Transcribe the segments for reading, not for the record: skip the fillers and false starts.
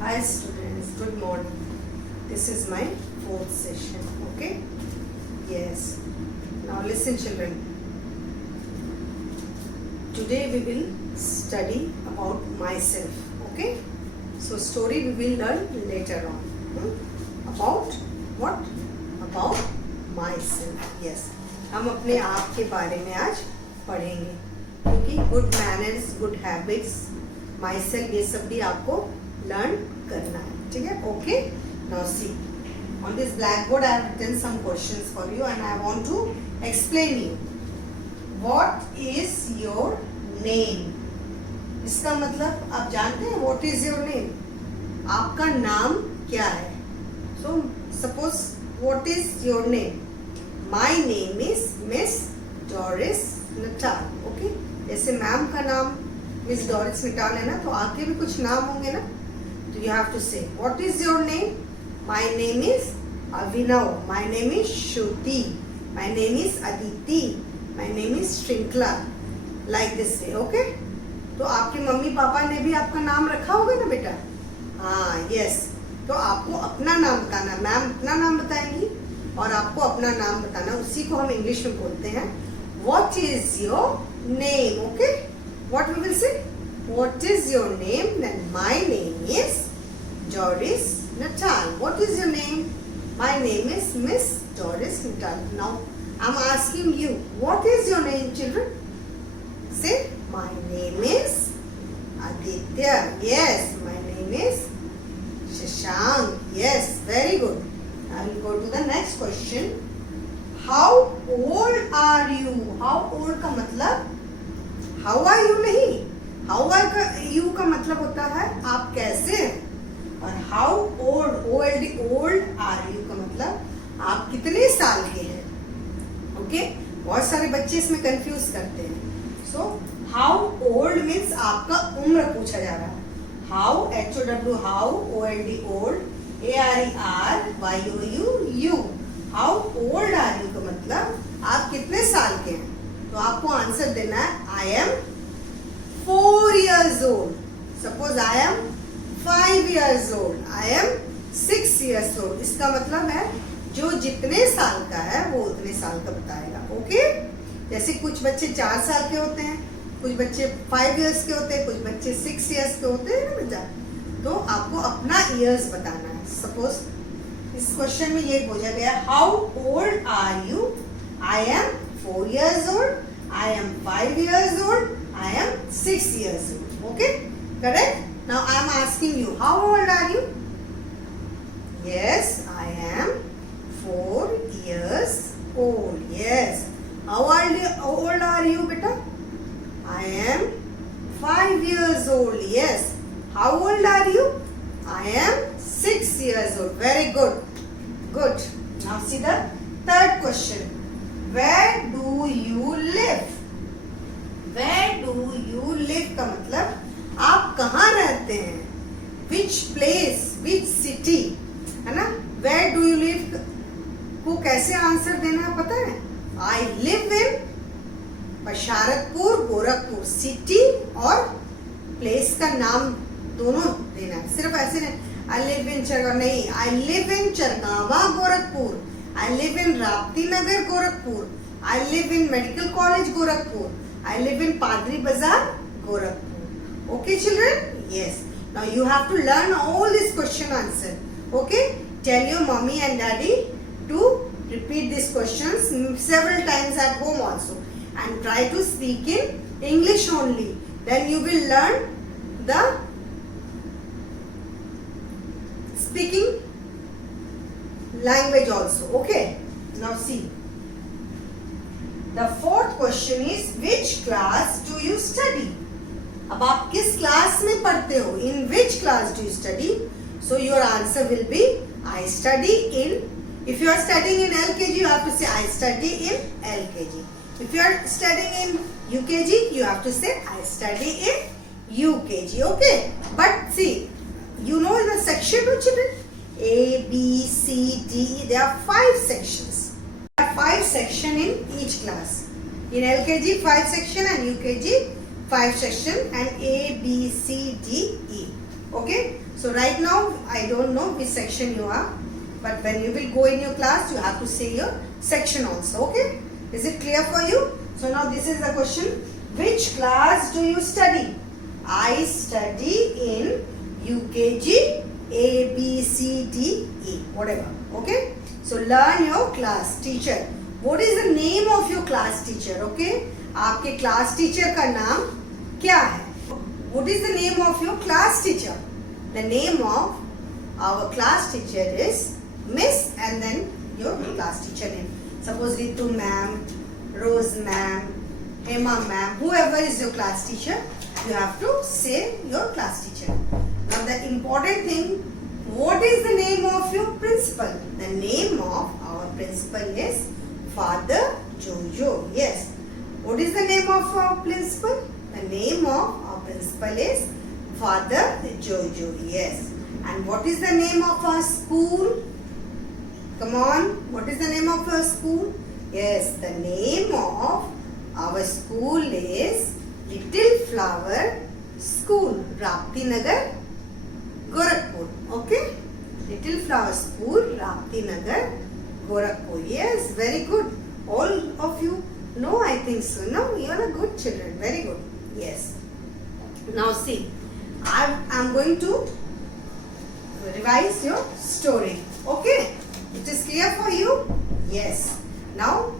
Hi students, good morning. This is my fourth session, okay? Yes. Now listen children. Today we will study about myself, okay? So story we will learn later on. About what? About myself. Yes. हम अपने आप के बारे में आज पढ़ेंगे क्योंकि good manners, good habits, myself ये सब भी आपको लर्न करना है. ठीक है? Okay. Now see on this blackboard I have written some questions for you and I want to explain you. What is your name? इसका मतलब आप जानते हैं what is your name? आपका नाम क्या है? So suppose what is your name? My name is Miss Doris Natal. Okay? जैसे मैम का नाम मिस डॉरिस निटाल है ना, तो आपके भी कुछ नाम होंगे ना, तो यू हैव टू से what is your name. My name is Abhinav, my name is Shruti, my name is Aditi, my name is श्रृंखला, लाइक दिस वे. ओके. तो आपके मम्मी पापा ने भी आपका नाम रखा होगा ना बेटा. हाँ, यस. तो आपको अपना नाम बताना, मैम अपना नाम बताएंगी और आपको अपना नाम बताना. उसी को हम इंग्लिश में बोलते हैं what is your name. Okay. What we will say? What is your name? Then my name is Doris Natal. What is your name? My name is Miss Doris Natal. Now I'm asking you, what is your name, children? Say, my name is Aditya. Yes, my name is Shashank. Yes, very good. I will go to the next question. How old are you? How old का मतलब how are you नहीं. How are का you का मतलब होता है आप कैसे हैं, और how old old old are you का मतलब आप कितने साल के हैं. ओके. बहुत सारे बच्चे इसमें कंफ्यूज करते हैं. सो हाउ ओल्ड मीन्स आपका उम्र पूछा जा रहा है. How H O W how, O L D old, A R E are Y O U you. How old are you का मतलब आप कितने साल के हैं. तो आपको आंसर देना है आई am 4 years old. Suppose I am 5 years old. I am 6 years old. इसका मतलब है जो जितने साल का है वो उतने साल का बताएगा. ओके. जैसे कुछ बच्चे 4 साल के होते हैं, कुछ बच्चे 5 years के होते हैं, कुछ बच्चे 6 years के होते हैं ना बेटा. तो आपको अपना ईयर्स बताना है. सपोज इस क्वेश्चन में ये पूछा गया how old are you. I am 4 years old, I am 5 years old, I am 6 years old. Okay? Correct? Now I am asking you, how old are you? Yes, I am 4 years old. Yes. How old are you, beta? I am 5 years old. Yes. How old are you? I am 6 years old. Very good. Good. Now see the third question. Where do you live? Where do you live का मतलब आप कहाँ रहते हैं. Which place, which city, है ना. Where do you live को कैसे आंसर देना है पता है. I live in Basharatpur, Gorakhpur. City और प्लेस का नाम दोनों देना है. सिर्फ ऐसे नहीं I live in चरगावा नहीं. I live in Chargawa, Gorakhpur. I live in Rapti Nagar, Gorakhpur. I live in Medical College, Gorakhpur. I live in Padri Bazaar, Gorakhpur. Okay, children? Yes. Now you have to learn all this question answer. Okay? Tell your mommy and daddy to repeat these questions several times at home also. And try to speak in English only. Then you will learn the speaking language also. Okay. Now see. The fourth question is which class do you study? अब आप किस class में पढ़ते हो. In which class do you study? So your answer will be I study in. If you are studying in LKG, you have to say I study in LKG. If you are studying in UKG, you have to say I study in UKG. Okay. But see, you know in the section of children, A, B, C, D, there are 5 sections. There are 5 sections in each class. In LKG 5 section and UKG 5 section and A, B, C, D, E. Okay, so right now I don't know which section you are, but when you will go in your class you have to say your section also. Okay, is it clear for you? So now this is the question: which class do you study? I study in UKG A B C D E, whatever. Okay, so learn your class teacher. What is the name of your class teacher? Okay, आपके class teacher का नाम क्या है? What is the name of your class teacher? The name of our class teacher is Miss, and then your class teacher name. Suppose Ritu ma'am, Rose ma'am, Hema ma'am, whoever is your class teacher, you have to say your class teacher. Now the important thing, what is the name of your principal? The name of our principal is Father Jojo. Yes. What is the name of our principal? The name of our principal is Father Jojo. Yes. And what is the name of our school? Come on. What is the name of our school? Yes. The name of our school is Little Flower School, Rapti Nagar, Gorakhpur. Okay. Little Flower School, Rapti Nagar, Gorakhpur. Yes. Very good. All of you know, I think so. No, you are a good children. Very good. Yes. Now see, I'm going to revise your story. Okay. It is clear for you? Yes. Now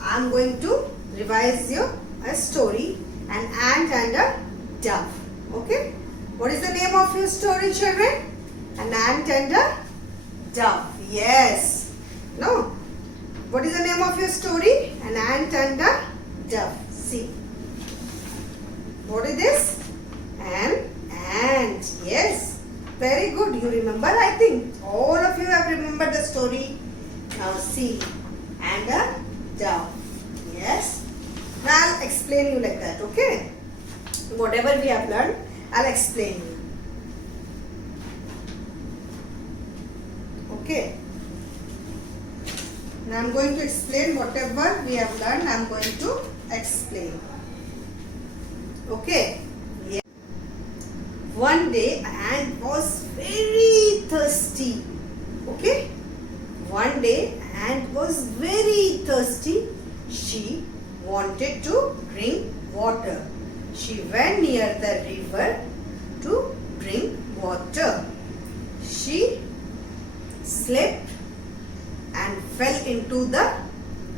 I'm going to revise your story, an ant and a dove. Okay. What is the name of your story, children? An ant and a dove. Yes. No. What is the name of your story? An ant and a dove. See. What is this? An ant. Yes. Very good. You remember, I think. All of you have remembered the story. Now see. And a dove. Yes. Now I'll explain you like that. Okay. Whatever we have learned, I'll explain you. Okay. Now I'm going to explain whatever we have learned. I'm going to explain. Okay. Yeah. One day an ant was very thirsty. Okay. One day an ant was very thirsty. She wanted to drink water. She went near the river to drink water. She slipped and fell into the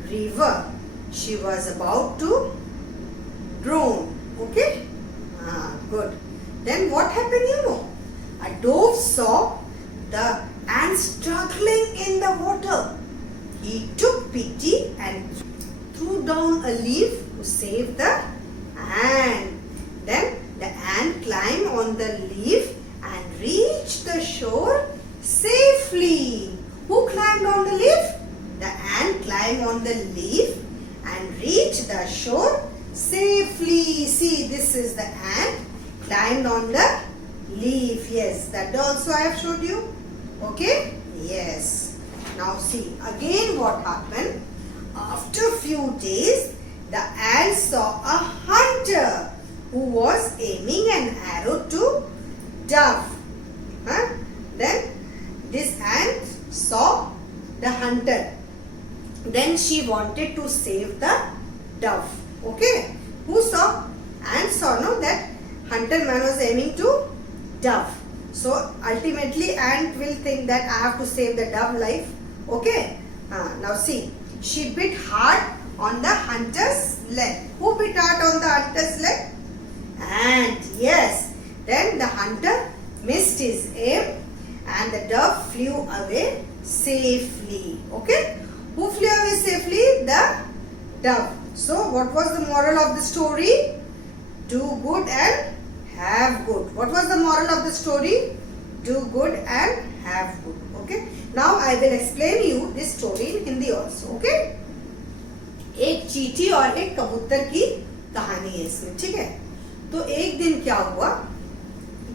river. She was about to drown. Okay? Good. Then what happened, you know? A dove saw the ant struggling in the water. He took pity and threw down a leaf to save the ant. Then the ant climbed on the leaf and reached the shore safely. Who climbed on the leaf? The ant climbed on the leaf and reached the shore safely. See, this is the ant climbed on the leaf. Yes, that also I have showed you. Okay? Yes. Now see, again what happened? After a few days, the ant saw a hunter who was aiming an arrow to dove. Then this ant saw the hunter. Then she wanted to save the dove. Okay. Who saw? Ant saw, no, that hunter man was aiming to dove. So ultimately ant will think that I have to save the dove life. Okay. Now see, she bit hard on the hunter's leg. Who bit hard on the hunter's leg? Ant. Yes. Then the hunter missed his aim and the dove flew away safely. Okay. Who flew away safely? The dove. So what was the moral of the story? Do good and have good. What was the moral of the story? Do good and have good. Okay. Now I will explain you this story in Hindi also. Okay. एक चींटी और एक कबूतर की कहानी है इसमें. ठीक है. तो एक दिन क्या हुआ,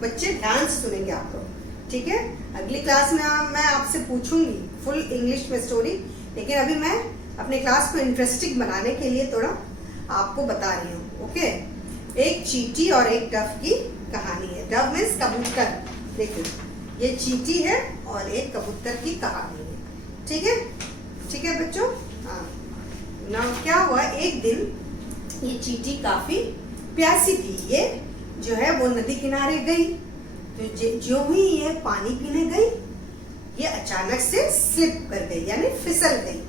बच्चे ध्यान से सुनेंगे आप लोग. ठीक है. अगली क्लास में मैं आपसे पूछूंगी फुल इंग्लिश में स्टोरी, लेकिन अभी मैं अपने क्लास को इंटरेस्टिंग बनाने के लिए थोड़ा आपको बता रही हूँ. ओके. एक चींटी और एक डफ की कहानी है। डव मीन्स कबूतर। देखिए ये चींटी है और एक कबूतर की कहानी है। ठीक है, ठीक है बच्चों। हाँ, ना क्या हुआ, एक दिन ये चींटी काफी प्यासी थी। ये जो है वो नदी किनारे गई, तो जो ही ये पानी पीने गई, ये अचानक से स्लिप कर गई, यानी फिसल गई।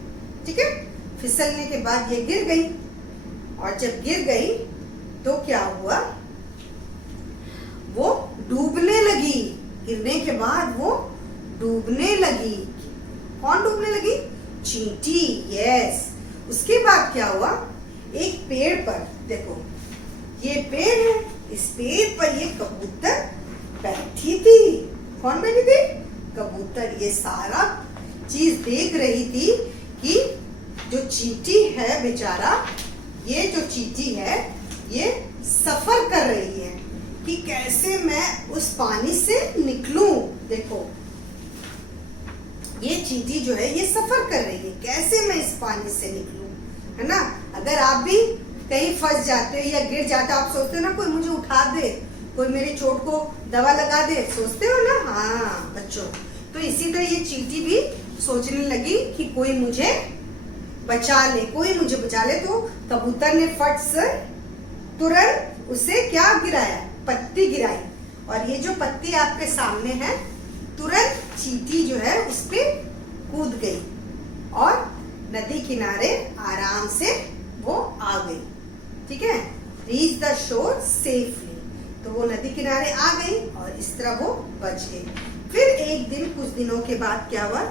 ठीक है, फिसलने के बाद ये गिर गई, और जब गिर गई तो क्या हुआ, वो डूबने लगी। गिरने के बाद वो डूबने लगी। कौन डूबने लगी? चींटी। यस। उसके बाद क्या हुआ, एक पेड़ पर, देखो ये पेड़ है, इस पेड़ पर ये कबूतर बैठी थी। कौन बैठी थी? कबूतर। ये सारा चीज देख रही थी कि जो चींटी है बेचारा, ये जो चींटी है ये सफर कर रही है कि कैसे मैं उस पानी से निकलूं। देखो ये चींटी जो है ये सफर कर रही है, कैसे मैं इस पानी से निकलूं, है ना। अगर आप भी कहीं फंस जाते हो या गिर जाते हो, आप सोचते हो ना कोई मुझे उठा दे, कोई मेरी चोट को दवा लगा दे, सोचते हो ना। हाँ बच्चों, तो इसी तरह ये चींटी भी सोचने लगी कि कोई मुझे बचा ले, कोई मुझे बचा ले। तो कबूतर ने फट से तुरंत उसे क्या गिराया, पत्ती गिराई, और ये जो पत्ती आपके सामने है, तुरंत चींटी जो है उस पे कूद गई और नदी किनारे आराम से वो आ गई। ठीक है, रीच द शोर सेफली। तो वो नदी किनारे आ गई और इस तरह वो बच गई। फिर एक दिन, कुछ दिनों के बाद क्या हुआ,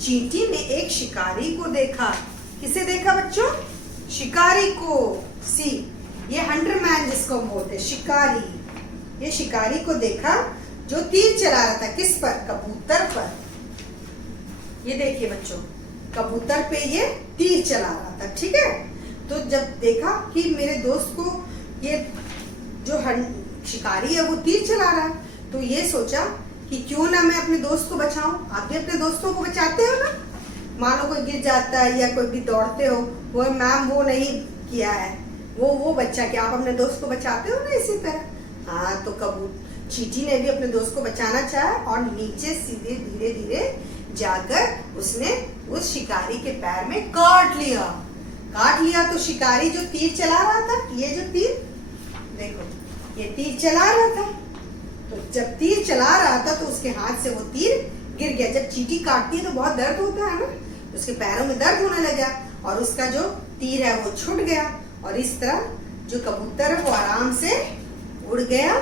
चींटी ने एक शिकारी को देखा। किसे देखा बच्चों? शिकारी को। सी, ये हंटर मैन जिसको हम बोलते हैं, शिकारी। ये शिकारी को देखा जो तीर चला रहा था। किस पर? कबूतर पर। ये देखिए बच्चों, कबूतर पे ये तीर चला रहा था। ठीक है, तो जब देखा कि मेरे दोस्त को ये जो शिकारी है वो तीर चला रहा है, तो ये सोचा कि क्यों ना मैं अपने दोस्त को बचाऊं। आप भी अपने दोस्तों को बचाते हो ना। मान लो कोई गिर जाता है या कोई भी दौड़ते हो, वो मैम वो नहीं किया है, वो बच्चा क्या आप अपने दोस्त को बचाते हो ना, इसी तरह। हाँ, तो चींटी ने भी अपने दोस्त को बचाना चाहा और नीचे सीधे धीरे धीरे जाकर उसने उस शिकारी के पैर में काट लिया। तो शिकारी जो तीर चला रहा था, ये जो तीर देखो, ये तीर चला रहा था, तो जब तीर चला रहा था तो उसके हाथ से वो तीर गिर गया। जब चींटी काटती है तो बहुत दर्द होता है ना, उसके पैरों में दर्द होने लगा और उसका जो तीर है वो छूट गया, और इस तरह जो कबूतर है वो आराम से उड़ गया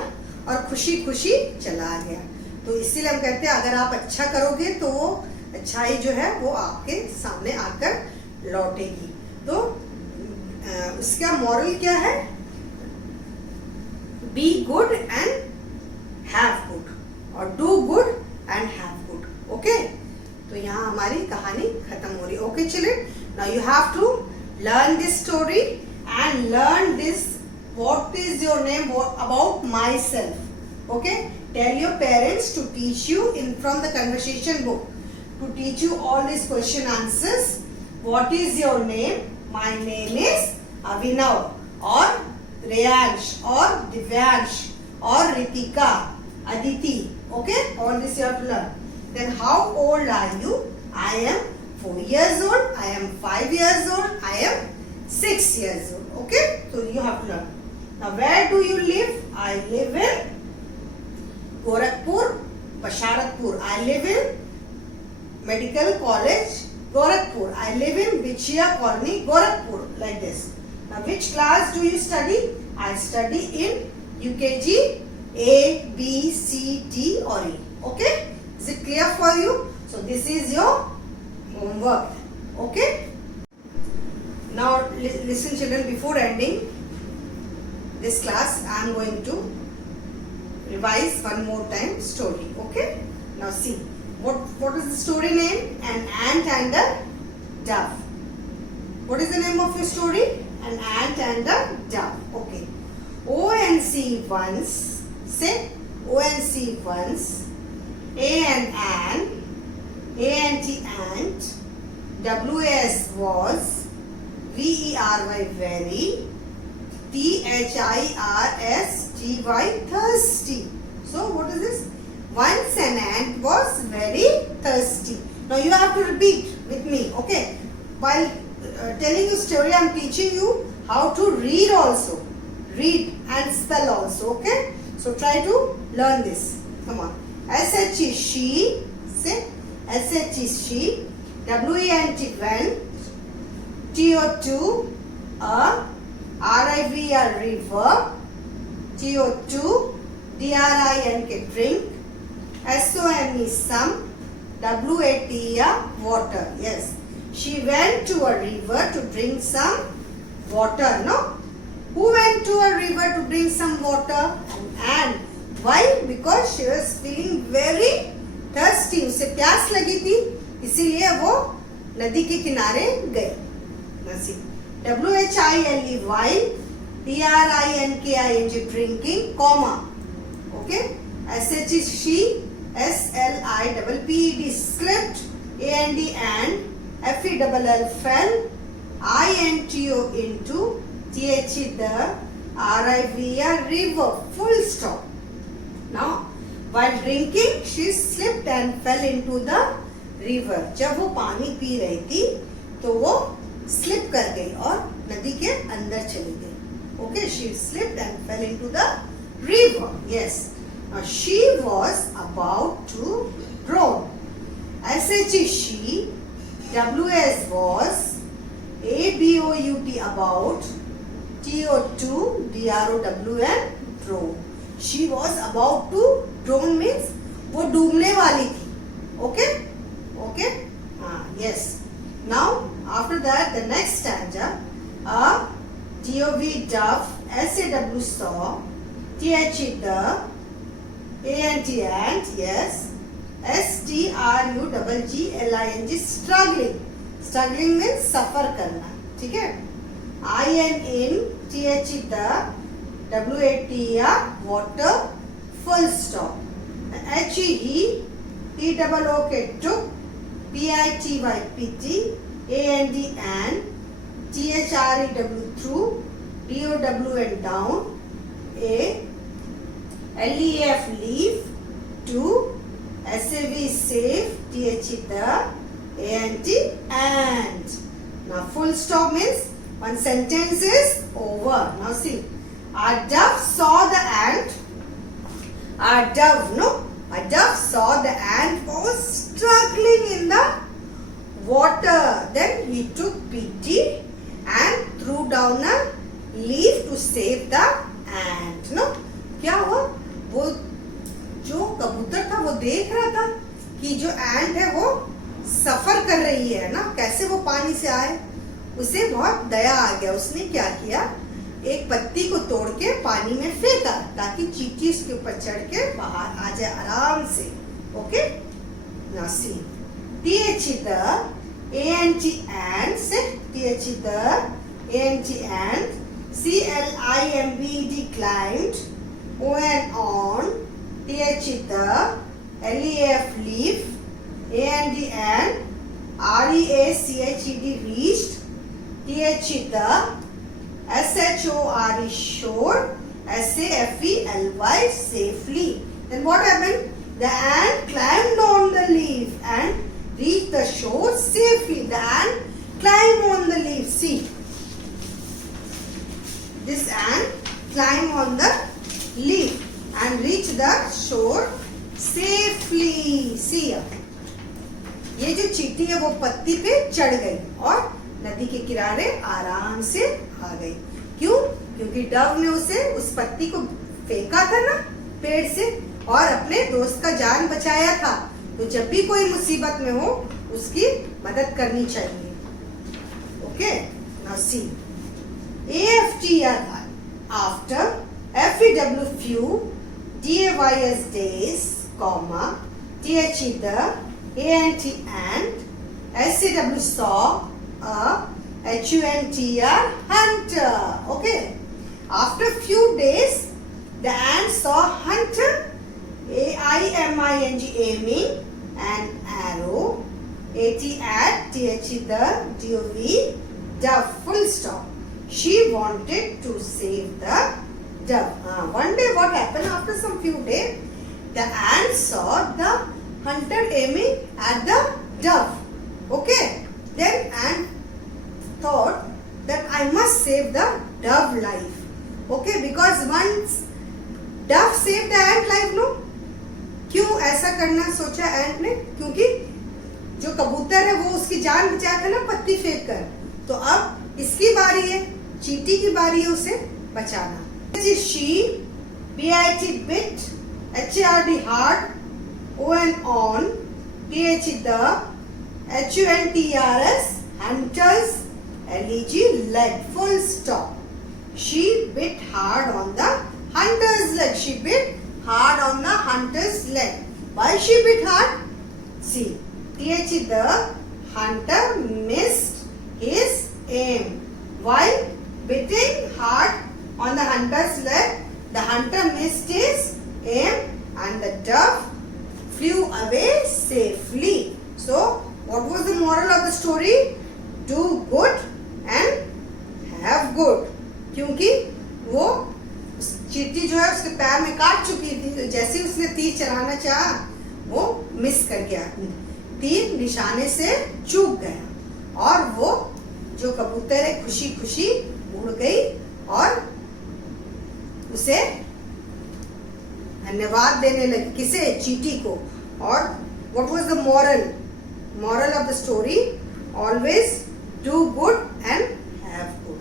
और खुशी खुशी चला गया। तो इसीलिए हम कहते हैं अगर आप अच्छा करोगे तो वो अच्छाई जो है वो आपके सामने आकर लौटेगी। तो उसका मॉरल क्या है? Be good and have good, और do good and have good. Okay, तो यहाँ हमारी कहानी खत्म हो रही है। Okay children, now you have to learn this story and learn this what is your name, what about myself. Okay, tell your parents to teach you in from the conversation book, to teach you all these question answers. What is your name? My name is Abhinav, or Reyansh, or Divyansh, or Ritika, Aditi. Okay, all this you have to learn. Then how old are you? I am 4 years old, I am 5 years old, I am 6 years old. Okay, so you have to learn. Now where do you live? I live in Gorakhpur, Basharatpur. I live in Medical College, Gorakhpur. I live in Bichia Colony, Gorakhpur. Like this. Now which class do you study? I study in UKG A, B, C, D or E. Okay? Is it clear for you? So this is your homework. Okay? Now listen children, before ending this class I am going to revise one more time story. Okay, now see what is the story name? An ant and a dove. What is the name of your story? An ant and a dove. Okay, ONC once, say ONC once, A and an, ANT ant, WAS was, VERY very, THIRST T-Y, thirsty. So what is this? Once an ant was very thirsty. Now you have to repeat with me, okay? While telling you story, I am teaching you how to read also. Read and spell also, okay? So try to learn this. Come on. S-H is she. Say S-H is she. W-E-N-T went. T-O-2 a. R-I-V a river. T-O-2 D-R-I-N-K drink. S-O-M is some. W-A-T a water. Yes. She went to a river to drink some water. No? Who went to a river to drink some water? And why? Because she was feeling very thirsty. उसे प्यास लगी थी, इसीलिए वो नदी के किनारे गई. नसी. W-H-I-L-E while. D-R-I-N-K-I-N-G drinking, comma. Okay. S-H is she. S-L-I-P-P-E-D slipped. A-N-D and. F-E-L-L fell. I-N-T-O into. T-H-E the. R-I-V-A river. Full stop. Now, while drinking, she slipped and fell into the river. जब वो पानी P रही थी, तो वो slip कर गई और नदी के अंदर चली गई. Okay, she slipped and fell into the river. Yes. Now she was about to drown. S-H is she. W-S was. A-B-O-U-T about. T-O-2 D-R-O-W-N drown. She was about to drown means वो डूबने वाली थी. Okay? Okay? Yes. Now, after that, the next stanza. A. T-O-V dove. S-A-W saw. T-H-E the. A-N-T ant. Yes. S-T-R-U-G-G-L-I-N-G struggling. Struggling means suffer करना. ठीक है? I-N in. T-H-E the. W-A-T-R water full stop. H-E-E T-O-O-K took. P-I-T-Y-P-T A-N-D and T-H-R-E-W through. D-O-W-N down. A L-E-F leave. 2 S-A-V save. T-H-E the A-N-T and. Now full stop means one sentence is over. Now see. A dove saw the ant. A dove saw the ant was struggling in the water. Then he took pity and threw down a leaf to save the ant. No? क्या हुआ? वो जो कबूतर था वो देख रहा था कि जो एंट है वो सफर कर रही है ना, कैसे वो पानी से आए. उसे बहुत दया आ गया. उसने क्या किया? एक पत्ती को तोड़ के पानी में फेंका ताकि चींटी उसके ऊपर चढ़ के बाहर आ जाए आराम से. Okay. Now see. T-H-E the A-N-T and say T-H-E the A-N-T and C-L-I-M-B-E-D climbed. O-N on. T-H-E the L-E-F leaf. A-N-D and R-E-A-C-H-E-D reached. T-H-E the S-H-O-R-E shore. S-A-F-E-L-Y safely. Then what happened? The ant climbed on the leaf and reached the shore safely. The ant climbed on the leaf. See. This ant climbed on the leaf and reached the shore safely. See here. ये जो चींटी है वो पत्ती पे चढ़ गई और नदी के किनारे आराम से आ गई. क्यों? क्योंकि डव ने उसे उस पत्ती को फेंका था ना पेड़ से और अपने दोस्त का जान बचाया था. तो जब भी कोई मुसीबत में हो उसकी मदद करनी चाहिए. Okay. Now see. A-F-T-R after. F-E-W few. D-A-Y-S days, comma. T-H-E the. A-N-T and. S-A-W saw. H-U-N-T-R hunter. Okay. After few days, the ant saw hunter. A-I-M-I-N-G aiming an arrow. A-T at T-H-E the D-O-V dove full stop. She wanted to save the dove. One day what happened, after some few days, the ant saw the hunter aiming at the dove. Okay, then ant thought that I must save the dove life. Okay, because once dove saved the ant life, no? क्यों ऐसा करना सोचा एंट ने? क्योंकि जो कबूतर है वो उसकी जान बचाया था ना पत्ती फेंक कर, तो अब इसकी बारी है, चींटी की बारी है उसे बचाना. She, B-I-T bit, H-A-R-D hard, O-N on, P-H-E the, H-U-N-T-R-S hunters, L-E-G leg, full stop. She bit hard on the hunter's leg. She bit hard on the hunter's leg. Why she bit hard? See, T-H-E the hunter missed his aim. While biting hard on the hunter's leg, the hunter missed his aim and the dove flew away safely. So, what was the moral of the story? Do good and have good. क्योंकि वो चींटी जो है उसके पैर में काट चुकी थी, तो जैसे उसने तीर चलाना चाहा वो मिस कर गया, तीर निशाने से चूक गया और वो जो कबूतर है खुशी खुशी उड़ गई और उसे धन्यवाद देने लगी. किसे? चींटी को. और what was the moral of the story? Always do good and have good.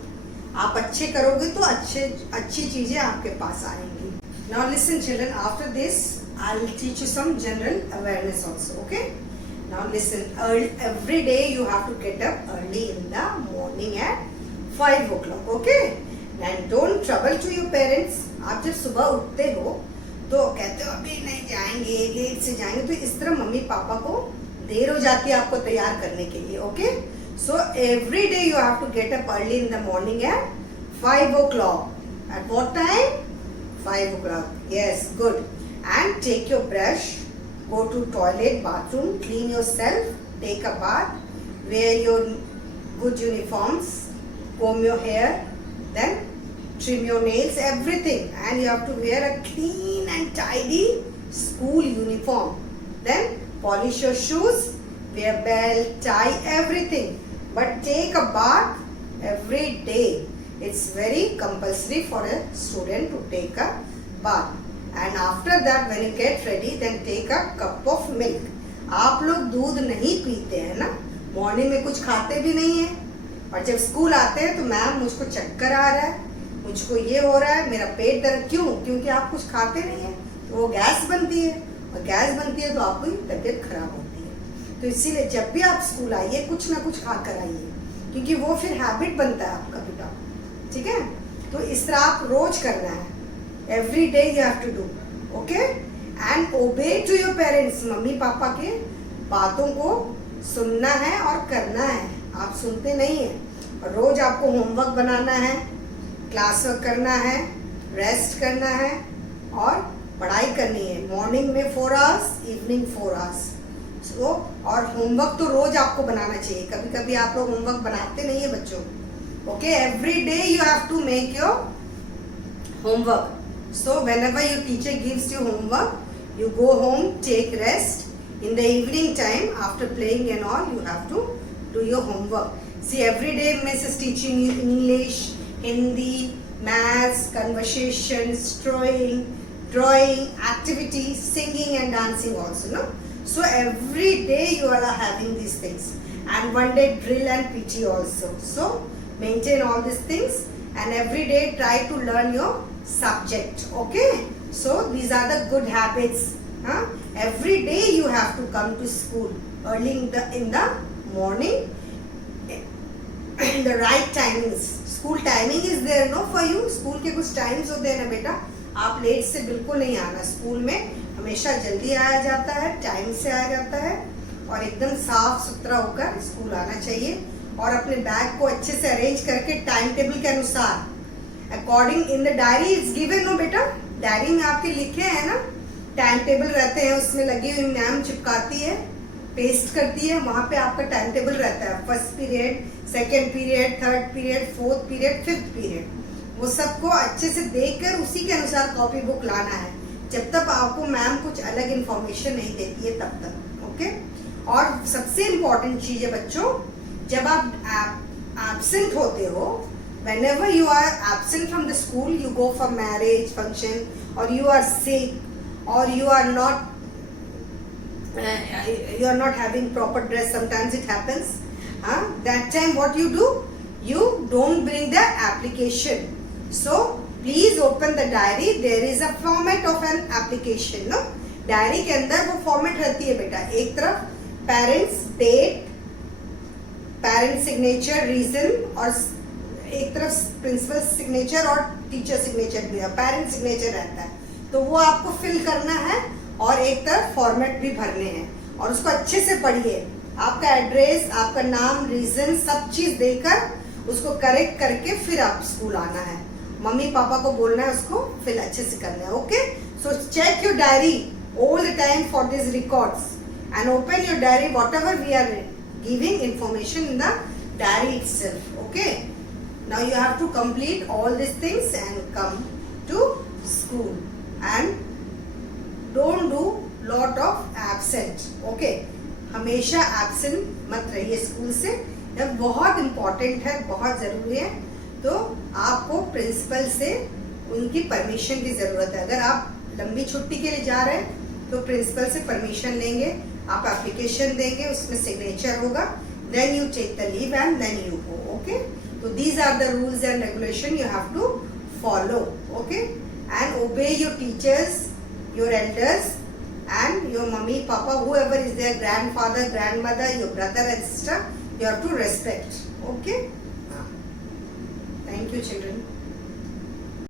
आप अच्छे करोगे तो अच्छी चीजें आपके पास आएंगी. Now listen children, after this I'll teach you some general awareness also. Okay? Now listen, every day you have to get up early in the morning at 5 o'clock. Okay? And don't trouble to your parents. आप जब सुबह उठते हो तो कहते हो अभी नहीं जाएंगे, लेट से जाएंगे, तो इस तरह मम्मी पापा को देर हो जाती है आपको तैयार करने के लिए. Okay, so every day you have to get up early in the morning at 5 o'clock. At what time? 5 o'clock. Yes, good. And take your brush, go to toilet, bathroom, clean yourself, take a bath, wear your good uniforms, comb your hair, then trim your nails, everything, and you have to wear a clean and tidy school uniform. Then polish your shoes, wear belt, tie, everything. But take a bath every day. It's very compulsory for a student to take a bath. And after that, when you get ready, then take a cup of milk. आप लोग दूध नहीं पीते हैं ना, morning में कुछ खाते भी नहीं है, और जब स्कूल आते हैं तो मैम मुझको चक्कर आ रहा है, मुझको ये हो रहा है, मेरा पेट दर्द. क्यों? क्योंकि आप कुछ खाते नहीं है, तो वो गैस बनती है, और गैस बनती है तो आपकी तबीयत खराब होती है. तो इसीलिए जब भी आप स्कूल आइए कुछ ना कुछ खा कर आइए, क्योंकि वो फिर हैबिट बनता है आपका बेटा. ठीक है? तो इस तरह आप रोज करना है. Every day you have to do. Okay? And obey to your parents. मम्मी पापा के बातों को सुनना है और करना है. आप सुनते नहीं हैं. और रोज आपको होमवर्क बनाना है, क्लास वर्क करना है, रेस्ट करना है और पढ़ाई करनी है. मॉर्निंग में 4 hours, इवनिंग 4 hours. सो और होमवर्क तो रोज आपको बनाना चाहिए. कभी कभी आप लोग होमवर्क बनाते नहीं है बच्चों. Okay, every day you have to make your homework. So whenever your teacher gives you homework, you go home, take rest. In the evening time, after playing and all, you have to do your homework. See, every day Miss is teaching you English, Hindi, maths, conversations, drawing, activities, singing and dancing also, no? So every day you are having these things. And one day drill and PT also. So maintain all these things and every day try to learn your subject. Okay? So these are the good habits. Every day you have to come to school early in the morning. In the right timings. School timing is there, no, for you. School के कुछ times होते हैं ना बेटा. आप late से बिल्कुल नहीं आना. स्कूल में हमेशा जल्दी आया जाता है, टाइम से आया जाता है और एकदम साफ सुथरा होकर स्कूल आना चाहिए. और अपने बैग को अच्छे से अरेंज करके टाइम टेबल के अनुसार according in the diary is given, no बेटा. डायरी में आपके लिखे हैं ना, टाइम टेबल रहते हैं, उसमें लगी हुई मैम चिपकाती है, पेस्ट करती है, वहाँ पे आपका टाइम टेबल रहता है. First period, second period, third period, fourth period, fifth period. वो सबको अच्छे से देखकर उसी के अनुसार कॉपी बुक लाना है, जब तक आपको मैम कुछ अलग इंफॉर्मेशन नहीं देती है तब तक। ओके। और सबसे इम्पोर्टेंट चीज है बच्चों, जब आप एब्सेंट होते हो, whenever you are absent from the school, you go for marriage function, or you are sick, or you are not having proper dress, sometimes it happens, that time what you do, you don't bring the application. So please open the diary, there is a format of an application, no? Diary के अंदर वो format रहती है बेटा, एक तरफ parents date, parent signature, reason, और एक तरफ प्रिंसिपल सिग्नेचर और टीचर सिग्नेचर भी है, पेरेंट सिग्नेचर रहता है, तो वो आपको फिल करना है, और एक तरफ फॉर्मेट भी भरने हैं, और उसको अच्छे से पढ़िए, आपका एड्रेस, आपका नाम, रीजन, सब चीज देकर उसको करेक्ट करके फिर आप स्कूल आना है, मम्मी पापा को बोलना है, उसको फिर अच्छे से करना है। Okay, so check your diary all the time for these records, and open your diary, whatever we are giving information in the diary itself. Okay, now you have to complete all these things and come to school, and don't do lot of absent. Okay, हमेशा absent मत रहिए school से, यह बहुत important है, बहुत ज़रूरी है, तो आपको प्रिंसिपल से उनकी परमिशन की ज़रूरत है। अगर आप लंबी छुट्टी के लिए जा रहे हैं तो प्रिंसिपल से परमिशन लेंगे, आप एप्लीकेशन देंगे, उसमें सिग्नेचर होगा, then you take the leave and then you go. Okay, तो these are the rules and regulation you have to follow. Okay, and obey your teachers, your elders, and your mummy, papa, whoever is there, grandfather, grandmother, your brother and sister, you have to respect. Okay, thank you children.